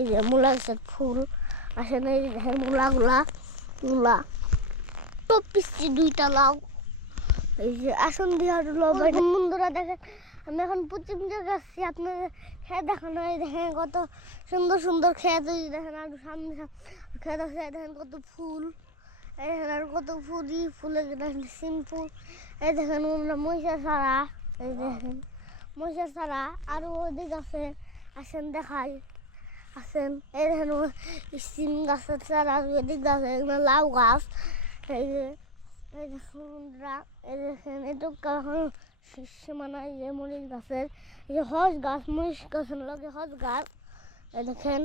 এই যে মূলা গাছের ফুল আসেন, এই দেখেন মূলা তো পিসি দুইটা লাউ। এই যে আসন বিহার বন্ধুরা দেখেন, আমি এখন পশ্চিম দিকে যাচ্ছি, আপনাদের খেয়ে দেখানো। এই দেখেন কত সুন্দর সুন্দর খেত, দেখেন আর সামনে খেত আছে, দেখেন কত ফুল, এই দেখেন আর কত ফুলের দেখেন সিম ফুল। এই দেখেন মহিষার ছাড়া, এই দেখেন মহিষার ছাড়া আরো ওদিক আছে, আসেন দেখাই। আসেন এই দেখেন সিম গাছের ছাড়া ওদিক গাছ, এগুলো লাউ গাছ। এই যে এই দেখুন বন্ধুরা, এই দেখেন এটুকু এখন সীমানা, এই যে মরিচ গাছের, এই যে হজ গাছ, মরিচ গাছের লগে হজ গাছ। এই দেখেন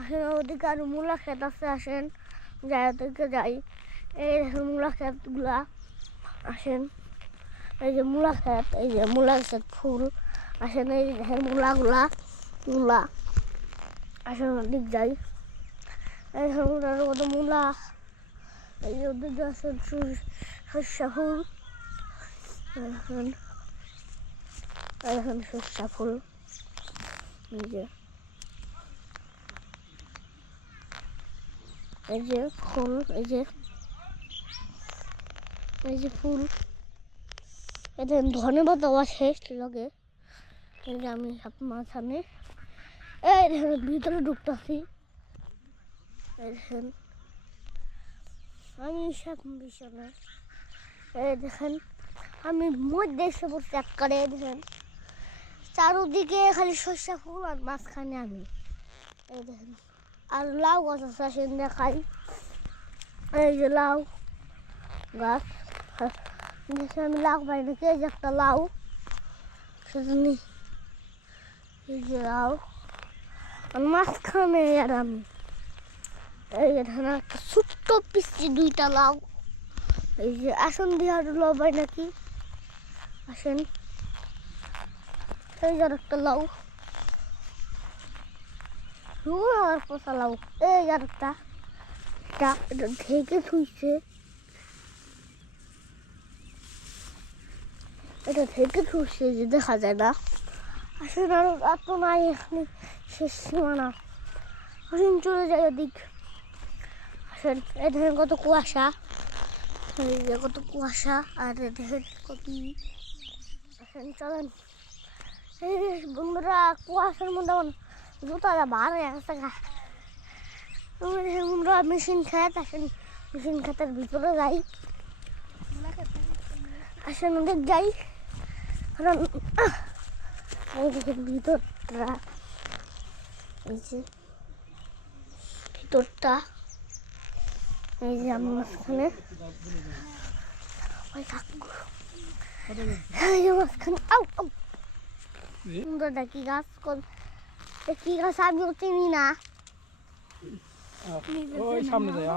আসেন ওদিকে আর মূলা ক্ষেত আছে, আসেন যাই ওদিকে যাই। এই দেখেন মূলা ক্ষেতগুলা, আসেন এই যে মূলা ক্ষেত, এই যে মূলা গাছের ফুল। আসেন এই দেখেন মূলা আসেন ওদিক যাই। এই দেখেন কত মূলা, এই যে ওদিক গাছের সর্ষা ফুল, দেখেন সর্ষা ফুল। এই যে ফুল, এই যে ফুল। এই দেখেন ধন্যবাদ আছে লগে, এই যে আমি সব মাঝখানে, এই দেখেন ভিতরে ঢুকতেছি। এই দেখেন আমি সব বিছানা, এই দেখেন আমি মধ্যে এসে পড়ছি এক করে। দেখেন চারোদিকে খালি সর্ষা ফুল আর মাঝখানে আমি। এই দেখেন আর লাউ গাছ আছে, আসেন দেখাই। এই যে লাউ গাছ, দেখে আমি লাউ পাই নাকি, এই যে একটা লাউ, সেজন্য এই যে লাউ আর মাঝখানে আর আমি। এই দেখেন একটা ছোট্ট পিসি দুইটা লাউ। এই যে আসন বিহার লাউ পাই নাকি, আসেন এই যে একটা লাউ, আর পোষা লাউ। এই আর একটা এটা ঢেকে থুইছে, এটা ঢেকে থুইছে যে দেখা যায় না। আসেন আর এত নাই এখানে শেষ সীমানা, আসেন চলে যায় ওদিক। আসেন এই দেখেন কত কুয়াশা, এই যে কত কুয়াশা, আর দেখেন কত। আসেন চলেন এই বন্ধুরা, কুয়াশার মধ্যে আমার জুতাটা বার হয়ে গেছে গা। আমরা মেশিন খেত, আসেন মেশিন খেতের ভিতরে যাই। আসেন ওদিক যাই, কারণ এই দেখেন ভিতরটা, এই যে ভিতরটা, এই যে আমার মাঝখানে, এই যে মাঝখানে সুন্দরটা কি গাছ, কি গাছ আমিও চিনি না। ওই সামনে যায়।